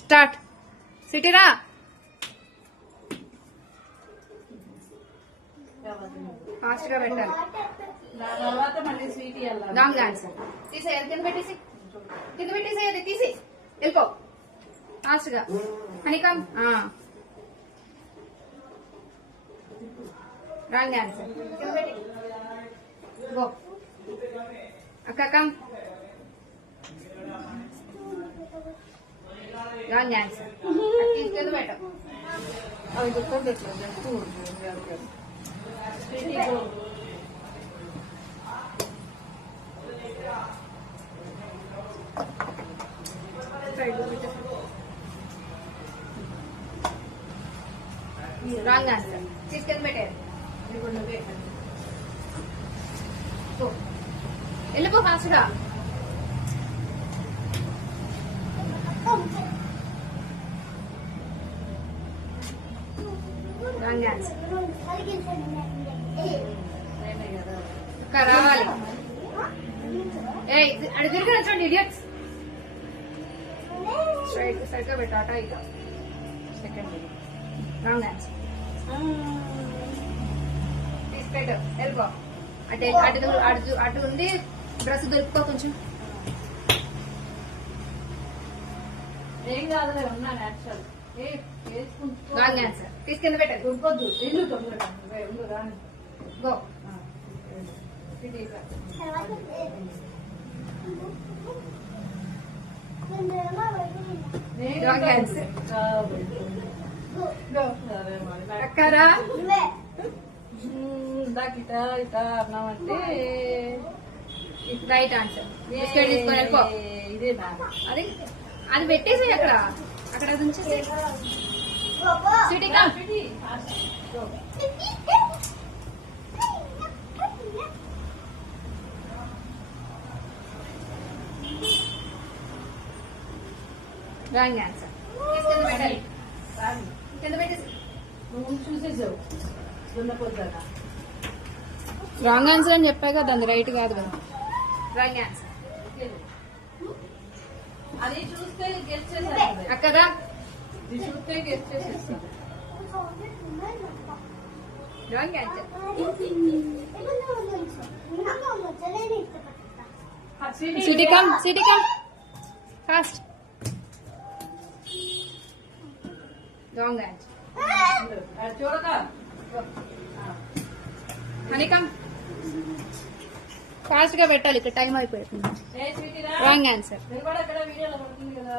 Start. సిటీరా. Fast గా పెట్టాలి. Wrong answer. తీసే కింద పెట్టేసి అది తీసి వెళ్ళిపో ఫాస్ట్ గా. హనీకమ్. Wrong answer. కింద పెట్టి గో. అక్క కమ్. Wrong answer. తీసుకెళ్ళి పెట్ట. అవి గుర్తు. Wrong answer. తీసుకెళ్ళి పెట్టారు. వెళ్ళిపో ఫాస్ట్ గా. Wrong answer. రావాలి. అడి తిరిగి వచ్చండి ఇడియట్స్. స్ట్రైట్ గా పెట్టాట. ఇక సెకండ్. Wrong answer. తీసుకెళ్ళ వెళ్ళిపో. అటు ఉంది. డ్రెస్ దొరుకుకో కొంచెం. ఏం కాదులే ఉన్నాను యాక్చువల్. Wrong answer. తీసుకెళ్ళి పెట్టారు. దొరకొద్దు. ఇల్లు తొందరగా రాని గో. Wrong answer. అక్కరా ఇట ఇట అన్నామంటే రైట్ ఆన్సర్. తీసుకొని వెళ్ళిపో. ఇదేనా అది అది పెట్టేసి అక్కడ ఉంచేసి. City come. Wrong answer. తీసుకెళ్ళి పెట్టాలి. కింద పెట్టేసి. నువ్వు చూసేసావు దున్నపోద్దాక. రాంగ్ ఆన్సర్ అని చెప్పా కదా. అది రైట్ కాదు కదా. Wrong answer. అది చూస్తే గెస్ట్ చేసేది. అక్కదా ఇది చూస్తే గెస్ట్ చేసేస్తాను. Wrong answer. City come. Fast. Wrong answer. చూడక హనీకమ్. ఫాస్ట్ గా పెట్టాలి. ఇక్కడ టైం అయిపోయింది. Wrong answer. మీరు కూడా అక్కడ వీడియోలో పడుతుంది కదా.